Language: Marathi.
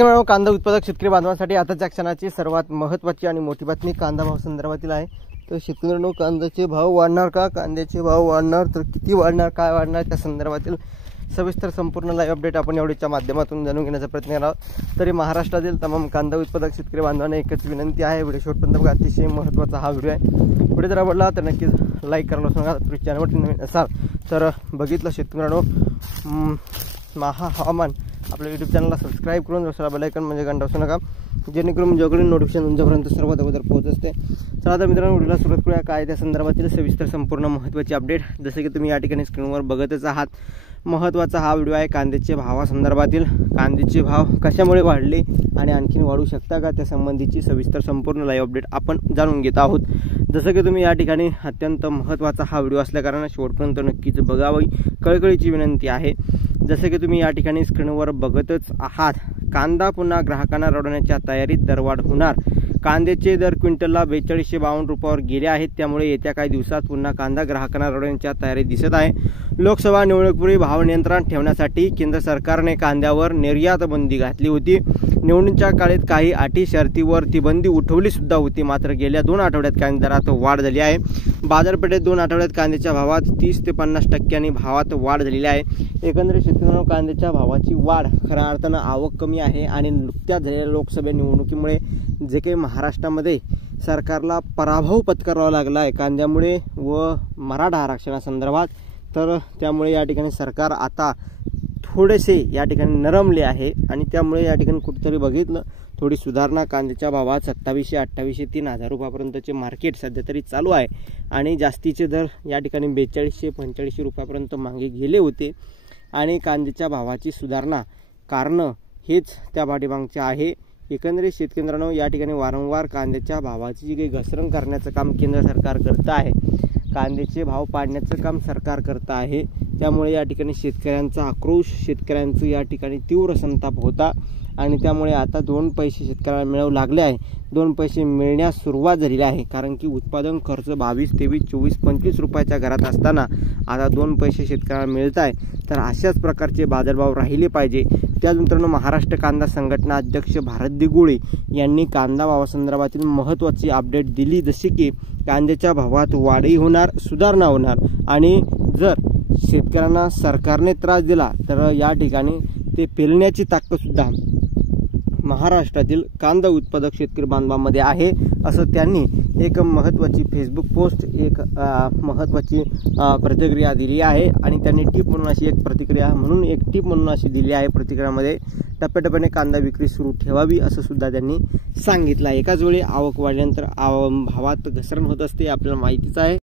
शेतकऱ्यांनो, कांदा उत्पादक शेतकरी बांधवांसाठी आताच्या क्षणाची सर्वात महत्त्वाची आणि मोठी बातमी कांदा भाव संदर्भातील आहे। तर शेतकऱ्यांनो, कांद्याचे भाव वाढणार का, कांद्याचे भाव वाढणार तर किती वाढणार, काय वाढणार, त्या संदर्भातील सविस्तर संपूर्ण लाईव्ह अपडेट आपण एवढीच्या माध्यमातून जाणून घेण्याचा प्रयत्न करणार आहोत। तरी महाराष्ट्रातील तमाम कांदा उत्पादक शेतकरी बांधवांना एकच विनंती आहे, व्हिडिओ शेवटपर्यंत बघा, अतिशय महत्त्वाचा हा व्हिडिओ आहे। व्हिडिओ जर आवडला तर नक्कीच लाईक करायला विसरू नका। तुम्ही चॅनलवर नवीन असाल तर बघितलं शेतकऱ्यांनो, महा हवामान आपल्या यूट्यूब चॅनलला सबस्क्राईब करून दुसरा बेल आयकॉन म्हणजे घंटा वाजवू नका, जेणेकरून माझ्याकडे नोटिफिकेशन तुमच्यापर्यंत सर्वात अगोदर पोहोचते। चला तर मित्रांनो, व्हिडिओला सुरुवात करूया। काय त्या संदर्भातील सविस्तर संपूर्ण महत्त्वाची अपडेट, जसे की तुम्ही या ठिकाणी स्क्रीनवर बघतच आहात, महत्त्वाचा हा व्हिडिओ आहे कांद्याचे भावासंदर्भातील। कांद्याचे भाव कशामुळे वाढले आणि आणखीन वाढू शकता का, त्या संबंधीची सविस्तर संपूर्ण लाईव्ह अपडेट आपण जाणून घेत आहोत। जसं की तुम्ही या ठिकाणी अत्यंत महत्त्वाचा हा व्हिडिओ असल्याकारणाने शेवटपर्यंत नक्कीच बघावी, कळकळीची विनंती आहे। जसे की तुम्ही या ठिकाणी स्क्रीनवर बघतच आहात, कांदा पुन्हा ग्राहकांना रडवण्याच्या तयारीत, दरवाढ होणार। कांद्याचे दर क्विंटलला 4252 रुपयावर गेले आहेत, त्यामुळे येत्या काही दिवसात पुन्हा कांदा ग्राहकांना रडवण्याच्या तयारीत दिसत आहे। लोकसभा निवडणुकीपूर्वी भाव नियंत्रण ठेवण्यासाठी केंद्र सरकारने कांद्यावर निर्यात बंदी घातली होती। निवडणुकीच्या काळात काही अटी शर्तीवर ती बंदी उठवली सुद्धा होती, मात्र गेल्या 2 आठवड्यात कांद्या दरात वाढ झाली आहे। बाजारपेठेत 2 आठवड्यात कांद्याच्या भावात 30 ते 50% भावात वाढ झालेली आहे। एकंदरीत शेतकऱ्यांनो, कांद्याच्या भावाची वाढ खऱ्या अर्थानं आवक कमी आहे आणि नुकत्याच झालेल्या लोकसभा निवडणुकीमुळे जे काही महाराष्ट्रामध्ये सरकारला पराभव पत्करावा लागला आहे कांद्यामुळे व मराठा आरक्षणासंदर्भात, तर त्यामुळे या ठिकाणी सरकार आता थोडेसे या ठिकाणी नरमले आहे आणि त्यामुळे या ठिकाणी कुठेतरी बघितलं थोडी सुधारणा कांद्याच्या भावात 2700, 2800, 3000 रुपयापर्यंतचे मार्केट सध्या तरी चालू आहे आणि जास्तीचे दर या ठिकाणी 4200, 4500 रुपयापर्यंत मागे गेले होते आणि कांद्याच्या भावाची सुधारणा कारण हेच त्या पाठीमागचे आहे। एकंदरीत शेतकऱ्यांनो, या ठिकाणी वारंवार कांद्याच्या भावाची जी काही घसरण करण्याचं काम केंद्र सरकार करत आहे, कांद्याचे भाव पाडण्याचं काम सरकार करत आहे, त्यामुळे या ठिकाणी शेतकऱ्यांचा आक्रोश, शेतकऱ्यांचं या ठिकाणी तीव्र संताप होता आणि त्यामुळे आता 2 पैसे शेतकऱ्याला मिळू लागले आहे, 2 पैसे मिळण्यास सुरुवात झालेली आहे। कारण की उत्पादन खर्च 22, 23, 24, 25 रुपयाच्या घरात असताना आता 2 पैसे शेतकऱ्याला मिळत आहे, तर अशाच प्रकारचे बाजारभाव राहिले पाहिजे। त्याच मित्रांनो, महाराष्ट्र कांदा संघटना अध्यक्ष भारत दिगोळे यांनी कांदा भावासंदर्भातील महत्त्वाची अपडेट दिली, जसे की कांद्याच्या भावात वाढही होणार, सुधारणा होणार आणि जर शेतकऱ्यांना सरकारने त्रास दिला तर या ठिकाणी ते पेलण्याची ताकदसुद्धा महाराष्ट्रातील कांदा उत्पादक शेतकरी बांधवांमध्ये आहे, असं त्यांनी एक महत्त्वाची फेसबुक पोस्ट, एक महत्त्वाची प्रतिक्रिया दिली आहे आणि त्यांनी टिप म्हणून अशी एक प्रतिक्रिया म्हणून एक टिप म्हणून अशी दिली आहे, प्रतिक्रियामध्ये टप्प्याटप्प्याने कांदा विक्री सुरू ठेवावी असं सुद्धा त्यांनी सांगितलं आहे। एकाच वेळी आवक वाढल्यानंतर भावात घसरण होत असते, आपल्याला माहितीच आहे।